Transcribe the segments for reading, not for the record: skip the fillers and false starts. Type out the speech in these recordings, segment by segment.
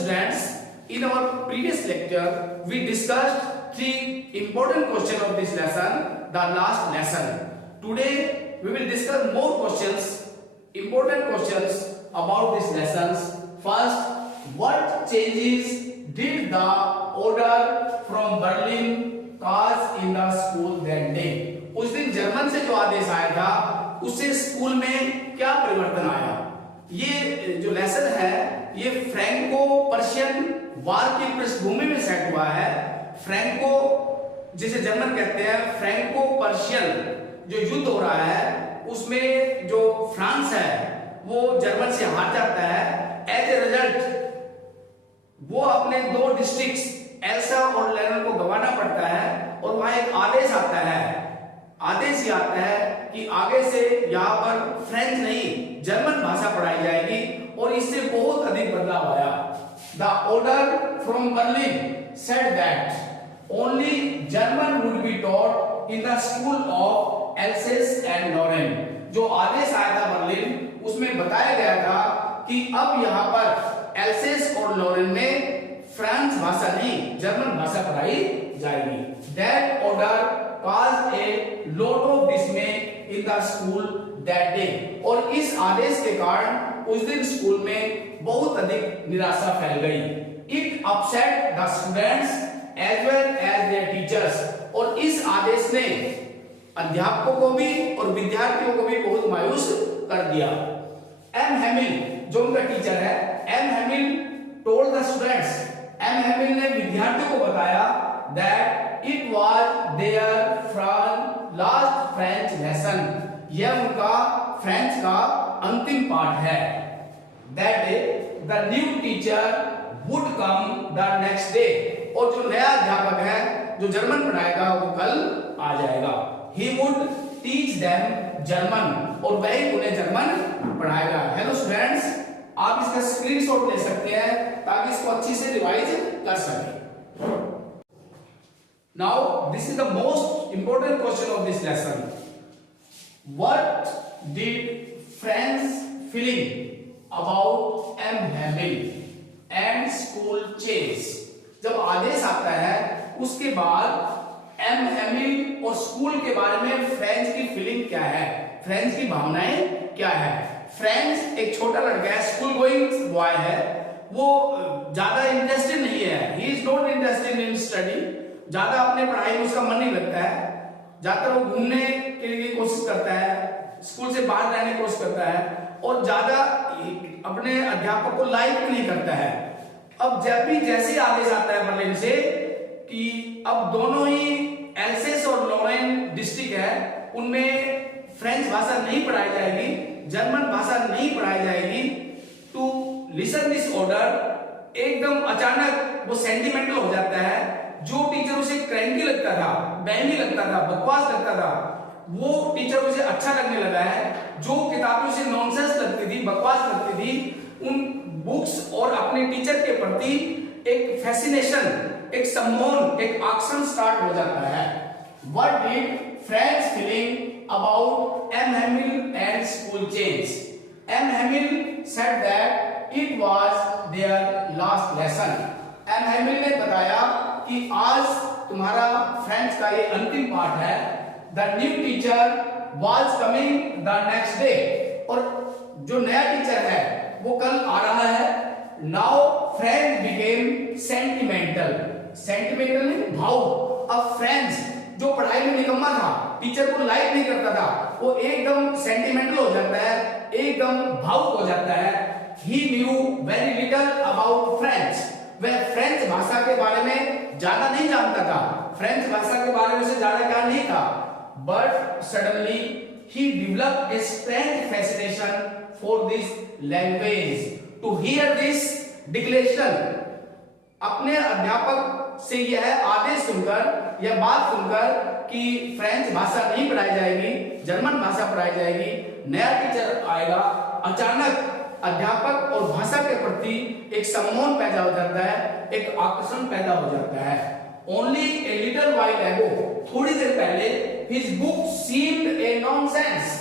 students, in our previous lecture we discussed three important questions of this lesson, the last lesson. Today we will discuss more questions, important questions about these lessons. First, what changes did the order from Berlin cause in the school that day? उस दिन German से जो आदेश आया था उससे school में क्या परिवर्तन आया? ये जो लेसन है ये फ्रैंको पर्शियन वार की पृष्ठभूमि में सेट हुआ है। फ्रैंको जिसे जर्मन कहते हैं, फ्रैंको पर्शियन जो युद्ध हो रहा है उसमें जो फ्रांस है वो जर्मन से हार जाता है। एज ए रिजल्ट वो अपने दो डिस्ट्रिक्ट्स एल्सा और लेरन को गंवाना पड़ता है और वहां एक आदेश आता है। आदेश ये आता है कि आगे से यहाँ पर फ्रेंच नहीं जर्मन भाषा पढ़ाई जाएगी और इससे बहुत अधिक बदलाव आया। The order from Berlin said that only German would be taught in the school of Alsace and Lorraine. जो आदेश आया था बर्लिन उसमें बताया गया था कि अब यहाँ पर एल्सेस और लॉरेन में फ्रांस भाषा नहीं जर्मन भाषा पढ़ाई जाएगी। That order caused a lot of dismay in the school that day। और इस आदेश के कारण उस दिन स्कूल में बहुत अधिक निराशा फैल गई। It upset the students as well as their teachers। और इस आदेश ने अध्यापकों को भी और विद्यार्थियों को भी बहुत मायूस कर दिया। एम हेमिल जो उनका टीचर है, M Hamel told the students, M Hamel ने विद्यार्थियों को बताया that it was their last French lesson। यह उनका फ्रेंच का अंतिम पाठ है। That day the new teacher would come the next day। और जो नया अध्यापक है जो जर्मन पढ़ाएगा वो कल आ जाएगा। He would teach them German और वही उन्हें जर्मन पढ़ाएगा। हेलो स्टूडेंट्स, आप इसका स्क्रीनशॉट ले सकते हैं ताकि इसको अच्छी से रिवाइज कर सकें। Now this is the most important question of this lesson. What did Franz feeling about M. Hamill and school change? जब आदेश आता है उसके बाद एम हेमिल और स्कूल के बारे में फ्रेंच की फीलिंग क्या है, फ्रेंच की भावनाएं क्या है। फ्रेंच एक छोटा लड़का है, स्कूल गोइंग बॉय है, वो ज्यादा इंटरेस्टेड नहीं है। He is not interested in study. ज्यादा अपने पढ़ाई में उसका मन नहीं लगता है। ज्यादातर वो घूमने के लिए कोशिश करता है, स्कूल से बाहर रहने की कोशिश करता है और ज्यादा अपने अध्यापक को लाइक नहीं करता है। अब जब भी जैसे आदेश आता है बर्लिन से कि अब दोनों ही एल्सेस और लॉरेन डिस्ट्रिक्ट है उनमें फ्रेंच भाषा नहीं पढ़ाई जाएगी, जर्मन भाषा नहीं पढ़ाई जाएगी। टू लिसन दिस ऑर्डर एकदम अचानक वो सेंटिमेंटल हो जाता है। जो टीचर उसे क्रैंकी लगता था, बहमी लगता था, बकवास लगता था, वो टीचर उसे अच्छा लगने लगा है। जो किताबें उसे नॉनसेंस लगती थी, बकवास लगती थी, उन बुक्स और अपने टीचर के प्रति एक फैसिनेशन, एक सम्मान, एक आकर्षण स्टार्ट हो जाता है। What did Franz feeling about M. Hamill and school change? M. Hamill said that it was their last lesson। M. Hamill ने बताया कि आज तुम्हारा फ्रेंच का ये अंतिम पाठ है। The new teacher was coming the next day। और जो नया टीचर है वो कल आ रहा है। Now Franz became sentimental। Sentimental नहीं भावुक। अब फ्रेंच जो पढ़ाई में निकम्मा था, टीचर को लाइक नहीं करता था, वो एकदम सेंटिमेंटल हो जाता है, एकदम भावुक हो जाता है। He knew very little about French। वह फ्रेंच भाषा के बारे में ज्यादा नहीं जानता था, फ्रेंच भाषा के बारे में उसे ज्यादा ज्ञान नहीं था। But suddenly he developed a strange fascination for this language। To hear this declaration, अपने अध्यापक से यह आदेश सुनकर, यह बात सुनकर कि फ्रेंच भाषा नहीं पढ़ाई जाएगी, जर्मन भाषा पढ़ाई जाएगी, नया टीचर आएगा, अचानक अध्यापक और भाषा के प्रति एक सम्मान पैदा हो जाता है, एक आकर्षण पैदा हो जाता है। Only a little while ago, थोड़ी देर पहले, his book seemed a nonsense।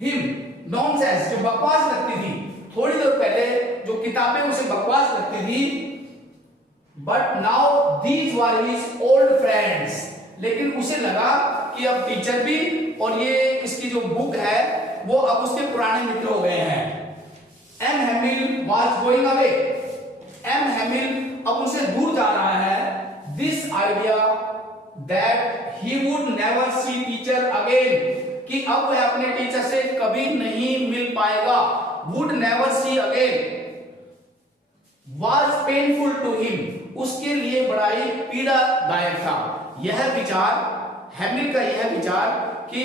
Him, nonsense जो बकवास लगती थी, थोड़ी देर पहले जो किताबें उसे बकवास लगती थी, but now these were his old friends. लेकिन उसे लगा कि अब टीचर भी और ये इसकी जो बुक है वो अब उसके पुराने मित्र हो गए हैं। M Hamel was going away. M Hamel अब उनसे दूर जा रहा है। This idea that he would never see teacher again, कि अब वह अपने टीचर से कभी नहीं मिल पाएगा, would never see again, was painful to him, उसके लिए बड़ा ही पीड़ादायक था। यह विचार, हैमिल का यह विचार कि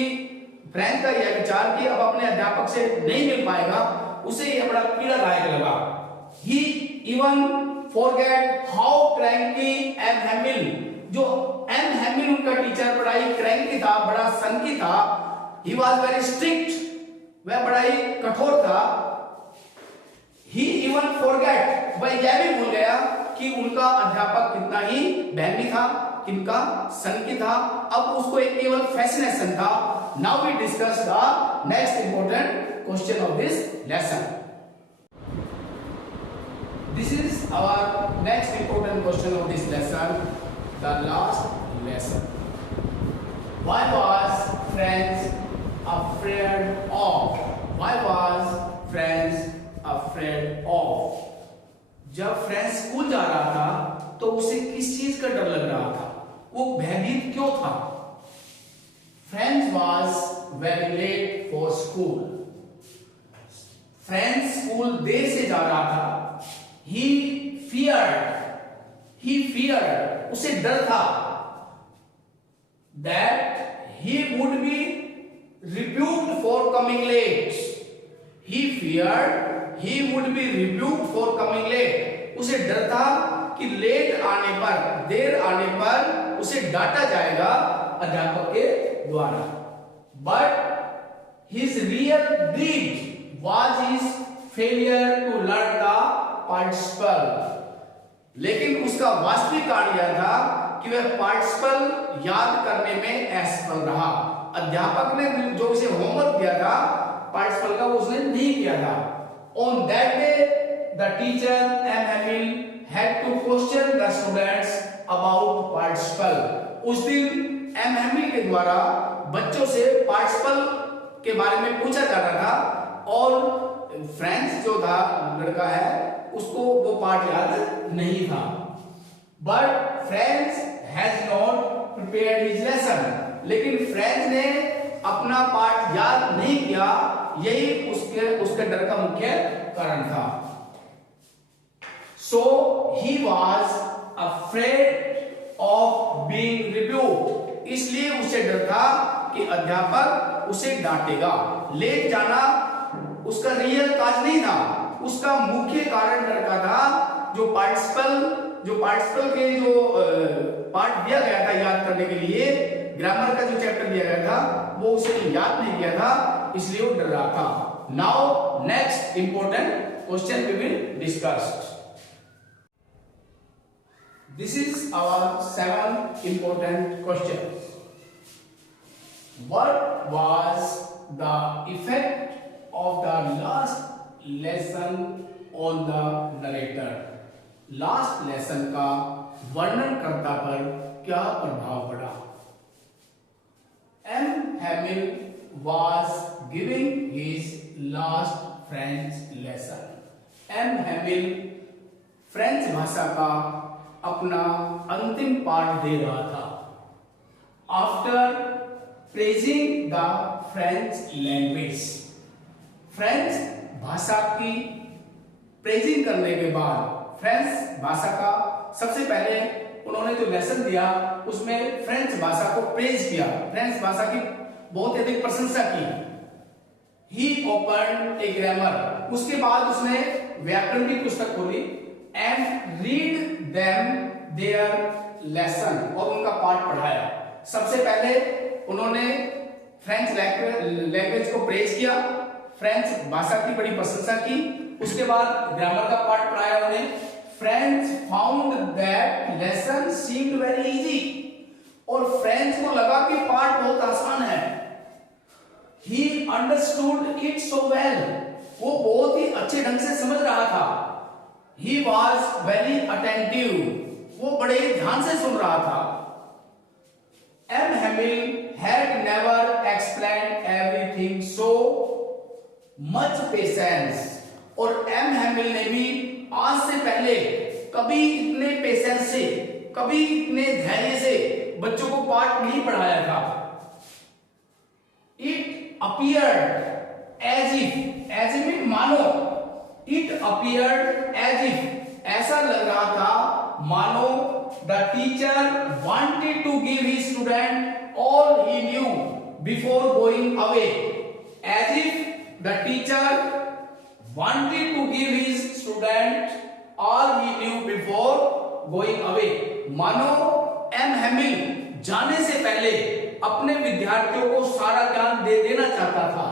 फ्रैंक का यह विचार कि अब अपने अध्यापक से नहीं मिल पाएगा, उसे यह बड़ा पीड़ादायक लगा। He even forget how cranky M Hamel, जो एम हैमिल उनका टीचर बड़ा ही क्रैंकी था, बड़ा सनकी था। ही वॉज वेरी स्ट्रिक्ट, वह बड़ा ही कठोर था। ही इवन फॉरगेट, वह यह भी भूल गया कि उनका अध्यापक कितना ही बहमी था, किनका सनकी था। अब उसको एक केवल फैसिनेशन था। Now we discuss the next important question of this lesson. This is our next important question of this lesson, the last lesson. Why was Franz afraid of? Why was Franz afraid of? जब French school जा रहा था तो उसे किस चीज का डर लग रहा था, वो भयभीत क्यों था? French was very late for school. French school देर से जा रहा था। ही फियर्ड, उसे डर था that he would be rebuked for coming late. He feared he would be rebuked for coming late. उसे डर था कि लेट आने पर, देर आने पर उसे डांटा जाएगा अध्यापक के द्वारा। But his real dread was his failure to learn the participle. लेकिन उसका वास्तविक कारण यह था कि वह पार्टिसिपल याद करने में असफल रहा। अध्यापक ने जो उसे होमवर्क दिया था पार्टिसिपल का, वो उसने नहीं किया था। On that day the teacher M Hamel had to question the students about participle. उस दिन एम हैमिल के द्वारा बच्चों से पार्टिसिपल के बारे में पूछा जा रहा था, और फ्रेंच जो था लड़का है उसको वो पार्ट याद नहीं था। But French has not prepared his lesson, लेकिन फ्रेंच ने अपना पाठ याद नहीं किया, यही उसके डर का मुख्य कारण था। So he was afraid of being rebuked, इसलिए उसे डर था कि अध्यापक उसे डांटेगा। लेट जाना उसका रियल काज नहीं था, उसका मुख्य कारण डर का था। जो पार्टिसिपल के जो पार्ट दिया गया था याद करने के लिए, ग्रामर का जो चैप्टर दिया गया था वो उसे याद नहीं किया था, इसलिए वो डर रहा था। Now next important question we will discuss. This is our 7 important question. What was the effect of the last lesson on the narrator? Last lesson का वर्णनकर्ता पर क्या प्रभाव पड़ा? M Hamel was giving his last French lesson. M Hamel French भाषा का अपना अंतिम पाठ दे रहा था। After praising the French language, French भाषा की प्रेजिंग करने के बाद, फ्रेंच भाषा का सबसे पहले उन्होंने जो लेसन दिया उसमें फ्रेंच भाषा को प्रेज किया, फ्रेंच भाषा की बहुत अधिक प्रशंसा की। ही ओपन्ड ए ग्रामर, उसके बाद उसने व्याकरण की पुस्तक खोली। And read them there lesson, और उनका पाठ पढ़ाया। सबसे पहले उन्होंने फ्रेंच लैंग्वेज को प्रेज किया, फ्रेंच भाषा की बड़ी प्रशंसा की। उसके बाद ग्रामर का पाठ पढ़ाया उन्हें। French found that lesson seemed very easy, और फ्रेंच को लगा कि पाठ बहुत आसान है। He understood it so well, वो बहुत ही अच्छे ढंग से समझ रहा था। He was very attentive. वो बड़े ध्यान से सुन रहा था. M. Hamill had never explained everything so much patience. और M. Hamill ने भी आज से पहले कभी इतने पेशेंस से, कभी इतने धैर्य से बच्चों को पाठ नहीं पढ़ाया था. It appeared as if mean मानो. It appeared as if, ऐसा लग रहा था मानो the teacher wanted to give his student all he knew before going away. As if the teacher wanted to give his student all he knew before going away. मानो M. Hamill जाने से पहले अपने विद्यार्थियों को सारा ज्ञान दे देना चाहता था.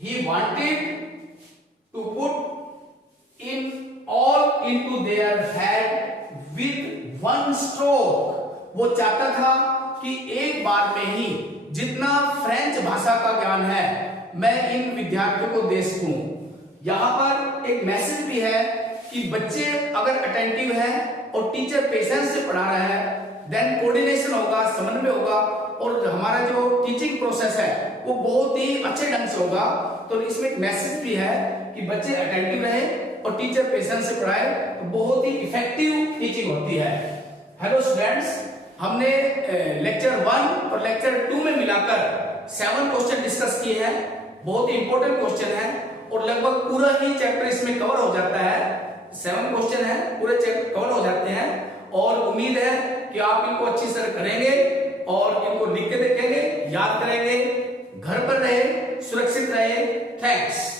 He wanted to put in all into their head with one stroke. वो चाहता था कि एक बार में ही जितना फ्रेंच भाषा का ज्ञान है मैं इन विद्यार्थियों को दे सकूं. यहां पर एक मैसेज भी है कि बच्चे अगर अटेंटिव है और टीचर पेशेंस से पढ़ा रहा है, देन कोऑर्डिनेशन होगा, समन्वय होगा और हमारा जो टीचिंग प्रोसेस है वो बहुत ही अच्छे ढंग से होगा. तो इसमें एक मैसेज भी है कि बच्चे अटेंटिव रहे और टीचर पेशेंस से पढ़ाए तो बहुत ही इफेक्टिव टीचिंग होती है. हेलो स्टूडेंट्स, हमने लेक्चर 1 और लेक्चर 2 में मिलाकर 7 क्वेश्चन डिस्कस किए हैं. बहुत ही इंपॉर्टेंट क्वेश्चन है और लगभग पूरा ही चैप्टर इसमें कवर हो जाता है. 7 क्वेश्चन है, पूरे चैप्टर कवर हो जाते हैं और उम्मीद है कि आप इनको अच्छी तरह करेंगे और इनको लिख के देखेंगे, याद करेंगे. घर पर रहे, सुरक्षित रहे. थैंक्स.